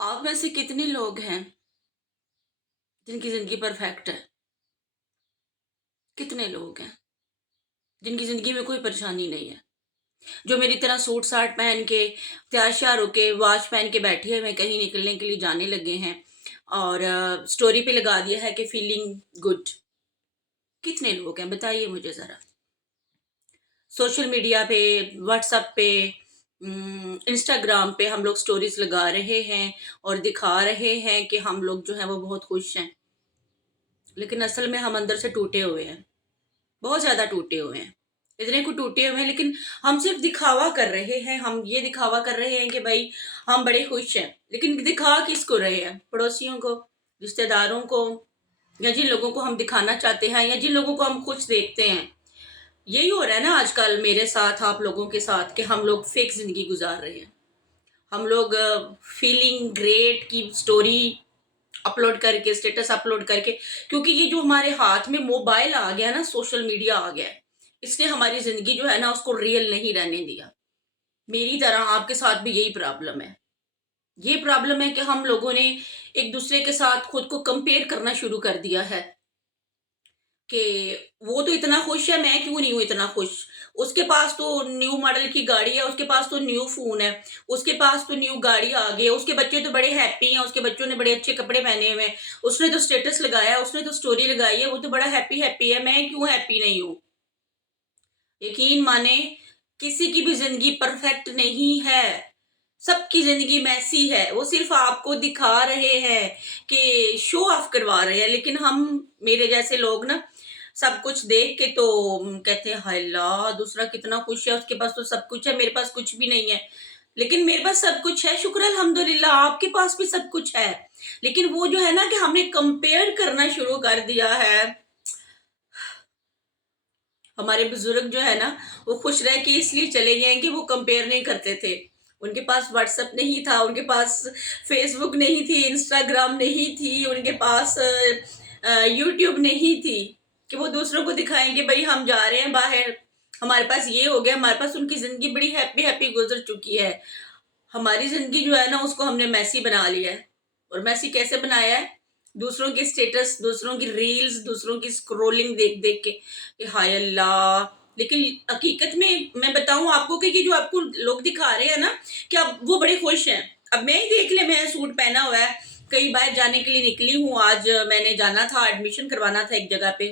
आप में से कितने लोग हैं जिनकी जिंदगी परफेक्ट है? कितने लोग हैं जिनकी जिंदगी में कोई परेशानी नहीं है, जो मेरी तरह सूट साट पहन के तैयार श्यार होके वॉच पहन के बैठे हुए कहीं निकलने के लिए जाने लगे हैं और स्टोरी पे लगा दिया है कि फीलिंग गुड? कितने लोग हैं बताइए मुझे जरा। सोशल मीडिया पे, व्हाट्सएप पे, इंस्टाग्राम पे हम लोग स्टोरीज लगा रहे हैं और दिखा रहे हैं कि हम लोग जो है वो बहुत खुश हैं, लेकिन असल में हम अंदर से टूटे हुए हैं, बहुत ज्यादा टूटे हुए हैं। इतने को टूटे हुए हैं, लेकिन हम सिर्फ दिखावा कर रहे हैं। हम ये दिखावा कर रहे हैं कि भाई हम बड़े खुश हैं, लेकिन दिखा किसको रहे हैं? पड़ोसियों को, रिश्तेदारों को, या जिन लोगों को हम दिखाना चाहते हैं, या जिन लोगों को हम खुश देखते हैं। यही हो रहा है ना आजकल मेरे साथ, आप लोगों के साथ, कि हम लोग फेक जिंदगी गुजार रहे हैं। हम लोग फीलिंग ग्रेट की स्टोरी अपलोड करके, स्टेटस अपलोड करके, क्योंकि ये जो हमारे हाथ में मोबाइल आ गया ना, सोशल मीडिया आ गया है, इसने हमारी जिंदगी जो है ना उसको रियल नहीं रहने दिया। मेरी तरह आपके साथ भी यही प्रॉब्लम है। ये प्रॉब्लम है कि हम लोगों ने एक दूसरे के साथ खुद को कंपेयर करना शुरू कर दिया है कि वो तो इतना खुश है, मैं क्यों नहीं हूं इतना खुश? उसके पास तो न्यू मॉडल की गाड़ी है, उसके पास तो न्यू फोन है, उसके पास तो न्यू गाड़ी आ गई है, उसके बच्चे तो बड़े हैप्पी हैं, उसके बच्चों ने बड़े अच्छे कपड़े पहने हुए हैं, उसने तो स्टेटस लगाया, उसने तो स्टोरी लगाई है, वो तो बड़ा हैप्पी हैप्पी है, मैं क्यों हैप्पी नहीं हूं? यकीन माने, किसी की भी जिंदगी परफेक्ट नहीं है। सबकी जिंदगी मैसी है। वो सिर्फ आपको दिखा रहे हैं कि शो ऑफ करवा रहे हैं, लेकिन हम, मेरे जैसे लोग ना, सब कुछ देख के तो कहते हैं हाय अल्लाह, दूसरा कितना खुश है, उसके पास तो सब कुछ है, मेरे पास कुछ भी नहीं है। लेकिन मेरे पास सब कुछ है, शुक्र अल्हम्दुलिल्लाह, आपके पास भी सब कुछ है। लेकिन वो जो है ना कि हमने कंपेयर करना शुरू कर दिया है। हमारे बुजुर्ग जो है ना, वो खुश रह के इसलिए चले गए हैं कि वो कंपेयर नहीं करते थे। उनके पास व्हाट्सएप नहीं था, उनके पास फेसबुक नहीं थी, इंस्टाग्राम नहीं थी, उनके पास यूट्यूब नहीं थी कि वो दूसरों को दिखाएंगे भाई हम जा रहे हैं बाहर, हमारे पास ये हो गया, हमारे पास। उनकी जिंदगी बड़ी हैप्पी हैप्पी गुजर चुकी है। हमारी जिंदगी जो है ना उसको हमने मैसी बना लिया है। और मैसी कैसे बनाया है? दूसरों के स्टेटस, दूसरों की रील्स, दूसरों की स्क्रोलिंग देख देख के कि हाय अल्लाह। लेकिन हकीकत में मैं बताऊं आपको कि ये जो आपको लोग दिखा रहे हैं ना कि अब वो बड़े खुश हैं। अब मैं ही देख ले, मैं सूट पहना हुआ है, कहीं बाहर जाने के लिए निकली हूँ। आज मैंने जाना था, एडमिशन करवाना था एक जगह पे,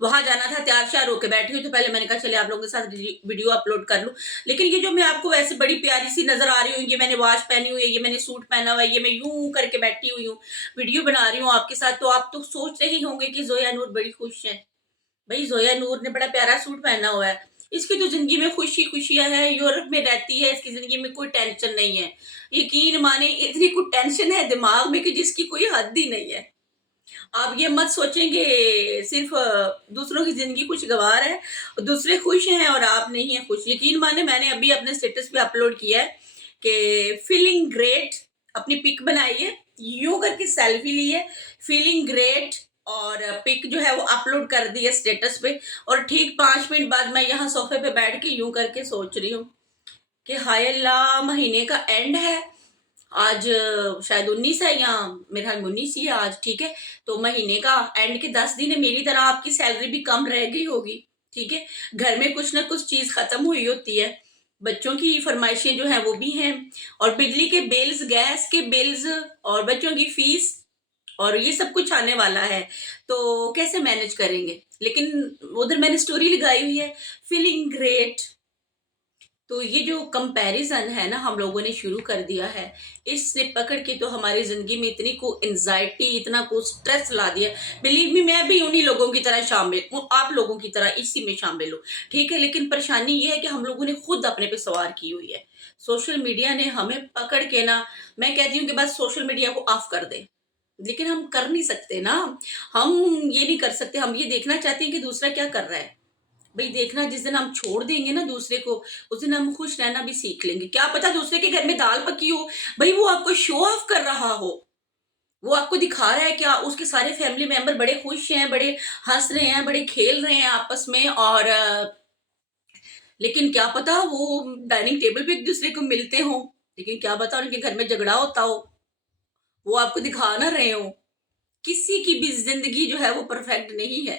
वहां जाना था, तैयार श्यार होकर बैठी हुई, तो पहले मैंने कहा चले आप लोगों के साथ वीडियो अपलोड कर लूं। लेकिन ये जो मैं आपको वैसे बड़ी प्यारी सी नजर आ रही हूँ, ये मैंने वॉच पहनी हुई है, ये मैंने सूट पहना हुआ है, ये मैं यूं करके बैठी हुई हूँ, वीडियो बना रही हूँ आपके साथ, तो आप तो सोच रहे होंगे कि जोया नूर बड़ी खुश है। भाई जोया नूर ने बड़ा प्यारा सूट पहना हुआ है, इसकी तो जिंदगी में खुशी खुशियां है, यूरोप में रहती है, इसकी जिंदगी में कोई टेंशन नहीं है। यकीन माने, इतनी कुछ टेंशन है दिमाग में कि जिसकी कोई हद ही नहीं है। आप ये मत सोचेंगे सिर्फ दूसरों की जिंदगी कुछ गवार है, दूसरे खुश हैं और आप नहीं है खुश। यकीन माने, मैंने अभी अपने स्टेटस पे अपलोड किया है कि फीलिंग ग्रेट, अपनी पिक बनाई है, यूं करके सेल्फी ली है, फीलिंग ग्रेट, और पिक जो है वो अपलोड कर दी है स्टेटस पे। और ठीक 5 मिनट बाद मैं यहाँ सोफे पे बैठ के यूं करके सोच रही हूँ कि हाय अल्लाह, महीने का एंड है आज, शायद 19 है, या मेरे ख्याल में 19 ही है आज, ठीक है। तो महीने का एंड के 10 दिन है, मेरी तरह आपकी सैलरी भी कम रह गई होगी, ठीक है। घर में कुछ ना कुछ चीज खत्म हुई होती है, बच्चों की फरमाइशें जो है वो भी हैं, और बिजली के बिल्स, गैस के बिल्स, और बच्चों की फीस, और ये सब कुछ आने वाला है, तो कैसे मैनेज करेंगे? लेकिन उधर मैंने स्टोरी लगाई हुई है, फीलिंग ग्रेट। तो ये जो कंपैरिजन है ना हम लोगों ने शुरू कर दिया है, इसने पकड़ के तो हमारी जिंदगी में इतनी को एंजाइटी, इतना को स्ट्रेस ला दिया। बिलीव मी, मैं भी उन्हीं लोगों की तरह शामिल हूँ, आप लोगों की तरह इसी में शामिल हूँ, ठीक है। लेकिन परेशानी ये है कि हम लोगों ने खुद अपने पे सवार की हुई है। सोशल मीडिया ने हमें पकड़ के ना, मैं कहती हूँ कि बस सोशल मीडिया को ऑफ कर दे, लेकिन हम कर नहीं सकते ना। हम ये नहीं कर सकते, हम ये देखना चाहते हैं कि दूसरा क्या कर रहा है। भाई देखना, जिस दिन हम छोड़ देंगे ना दूसरे को, उस दिन हम खुश रहना भी सीख लेंगे। क्या पता दूसरे के घर में दाल पकी हो, भाई वो आपको शो ऑफ कर रहा हो, वो आपको दिखा रहा है क्या उसके सारे फैमिली मेंबर बड़े खुश हैं, बड़े हंस रहे हैं, बड़े खेल रहे हैं आपस में, और लेकिन क्या पता वो डाइनिंग टेबल पे एक दूसरे को मिलते हों, लेकिन क्या पता उनके घर में झगड़ा होता हो, वो आपको दिखा ना रहे हो। किसी की भी जिंदगी जो है वो परफेक्ट नहीं है,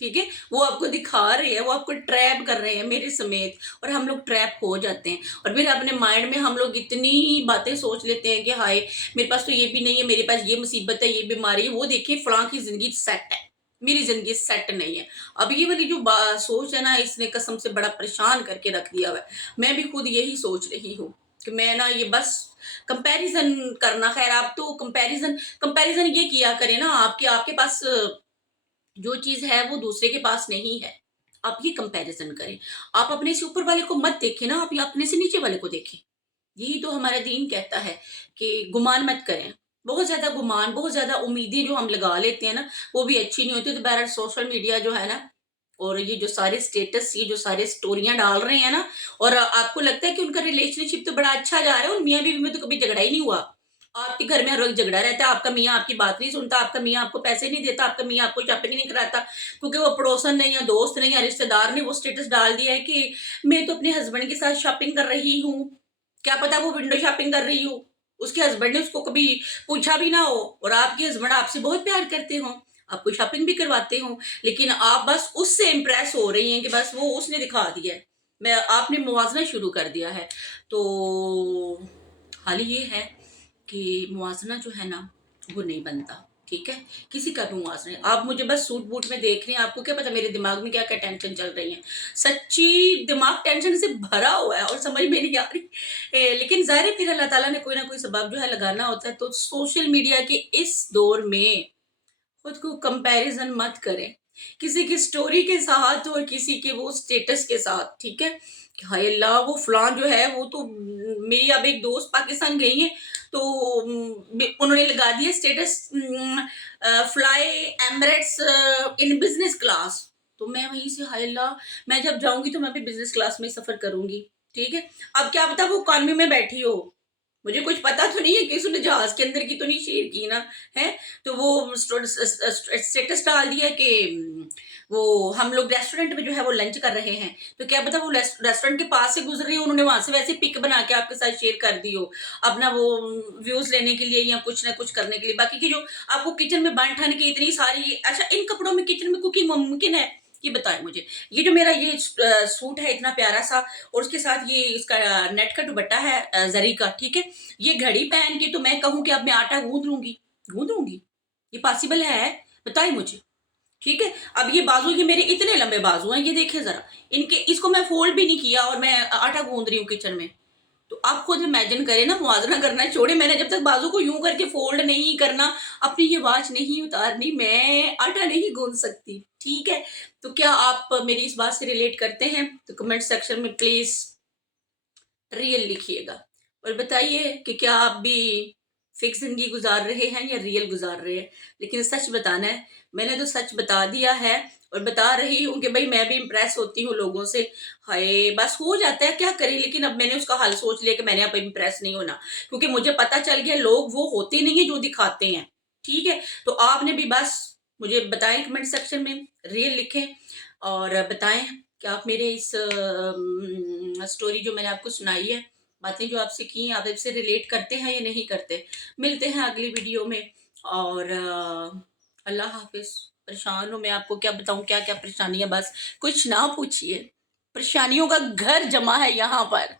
ठीक है। वो आपको दिखा रहे हैं, वो आपको ट्रैप कर रहे हैं, मेरे समेत, और हम लोग ट्रैप हो जाते हैं। और फिर अपने माइंड में हम लोग इतनी बातें सोच लेते हैं कि हाय मेरे पास तो ये भी नहीं है, मेरे पास ये मुसीबत है, ये बीमारी है, वो देखिए फलां की जिंदगी सेट है, मेरी जिंदगी सेट नहीं है। अब ये वाली जो सोच है ना, इसने कसम से बड़ा परेशान करके रख दिया हुआ है। मैं भी खुद यही सोच रही हूँ कि मैं ना ये बस कंपैरिजन करना, खैर आप तो कंपैरिजन कंपैरिजन ये किया करें ना, आपके आपके पास जो चीज है वो दूसरे के पास नहीं है, आप ये कंपैरिजन करें। आप अपने से ऊपर वाले को मत देखें ना, आप अपने से नीचे वाले को देखें। यही तो हमारा दीन कहता है कि गुमान मत करें। बहुत ज्यादा गुमान, बहुत ज्यादा उम्मीदें जो हम लगा लेते हैं ना, वो भी अच्छी नहीं होती। तो बहरहाल सोशल मीडिया जो है ना, और ये जो सारे स्टेटस, ये जो सारे स्टोरियां डाल रहे हैं ना, और आपको लगता है कि उनका रिलेशनशिप तो बड़ा अच्छा जा रहा है, और मियाँ बीवी में तो कभी झगड़ा ही नहीं हुआ। आपके घर में हर वक्त झगड़ा रहता है, आपका मियाँ आपकी बात नहीं सुनता, आपका मियाँ आपको पैसे नहीं देता, आपका मियाँ आपको शॉपिंग नहीं कराता, क्योंकि वो पड़ोसन नहीं या दोस्त नहीं या रिश्तेदार ने वो स्टेटस डाल दिया है कि मैं तो अपने हस्बैंड के साथ शॉपिंग कर रही हूँ। क्या पता वो विंडो शॉपिंग कर रही हो, उसके हस्बैंड ने उसको कभी पूछा भी ना हो, और आपके हस्बैंड आपसे बहुत प्यार करते हो, आपको शॉपिंग भी करवाते हो, लेकिन आप बस उससे इम्प्रेस हो रही हैं कि बस वो उसने दिखा दिया है, मैं आपने मुवाजना शुरू कर दिया है। तो हाल ये है कि मुवाजना जो है ना वो नहीं बनता, ठीक है। किसी का भी मुआवजा नहीं। आप मुझे बस सूट बूट में देख रहे हैं, आपको क्या पता मेरे दिमाग में क्या क्या टेंशन चल रही है। सच्ची दिमाग टेंशन से भरा हुआ है और समझ में नहीं आ रही। लेकिन जाहिर है फिर अल्लाह ताला ने कोई ना कोई सबब जो है लगाना होता है। तो सोशल मीडिया के इस दौर में खुद को कंपैरिजन मत करें किसी की स्टोरी के साथ और किसी के वो स्टेटस के साथ, ठीक है। कि हाय अल्लाह वो फलां जो है वो तो मेरी अब एक दोस्त पाकिस्तान गई है, तो उन्होंने लगा दिया status, fly Emirates in business class. तो मैं वहीं से हाय अल्लाह, मैं जब जाऊंगी तो मैं भी बिजनेस क्लास में सफर करूंगी, ठीक है। अब क्या पता वो इकॉनमी में बैठी हो, मुझे कुछ पता तो नहीं है कि उसने जहाज के अंदर की तो नहीं शेयर की ना है। तो वो स्टेटस डाल दिया कि वो हम लोग रेस्टोरेंट में जो है वो लंच कर रहे हैं, तो क्या पता वो रेस्टोरेंट के पास से गुजर रही हो, उन्होंने वहां से वैसे पिक बना के आपके साथ शेयर कर दी हो, अपना वो व्यूज लेने के लिए या कुछ ना कुछ करने के लिए। बाकी की जो आपको किचन में बन ठन की इतनी सारी, अच्छा इन कपड़ों में किचन में कुकिंग मुमकिन है? ये बताएं मुझे। ये जो मेरा ये सूट है इतना प्यारा सा, और उसके साथ ये इसका नेट का दुपट्टा है जरी का, ठीक है। ये घड़ी पहन के तो मैं कहूं कि अब मैं आटा गूंद लूंगी, ये पॉसिबल है? बताइए मुझे, ठीक है। अब ये बाजू, ये मेरे इतने लंबे बाजू हैं, ये देखे जरा, इनके इसको मैं फोल्ड भी नहीं किया और मैं आटा गूंद रही हूँ किचन में। तो आप खुद इमेजिन करें ना, मुआवजा करना छोड़े, मैंने जब तक बाजू को यूं करके फोल्ड नहीं करना, अपनी ये वाच नहीं उतारनी, मैं आटा नहीं गूंद सकती, ठीक है। तो क्या आप मेरी इस बात से रिलेट करते हैं? तो कमेंट सेक्शन में प्लीज रियल लिखिएगा और बताइए कि क्या आप भी फेक जिंदगी गुजार रहे हैं या रियल गुजार रहे हैं। लेकिन सच बताना है, मैंने तो सच बता दिया है और बता रही हूँ कि भाई मैं भी इम्प्रेस होती हूँ लोगों से। हाय बस हो जाता है, क्या करें। लेकिन अब मैंने उसका हल सोच लिया कि मैंने अब इम्प्रेस नहीं होना, क्योंकि मुझे पता चल गया लोग वो होते नहीं है जो दिखाते हैं, ठीक है। तो आपने भी बस मुझे बताएं कमेंट सेक्शन में, रियल लिखें और बताएं कि आप मेरे इस स्टोरी जो मैंने आपको सुनाई है, बातें जो आपसे की आप इससे रिलेट करते हैं या नहीं करते। मिलते हैं अगली वीडियो में, और अल्लाह हाफिज। परेशान हूँ मैं, आपको क्या बताऊँ क्या क्या परेशानियां, बस कुछ ना पूछिए, परेशानियों का घर जमा है यहाँ पर।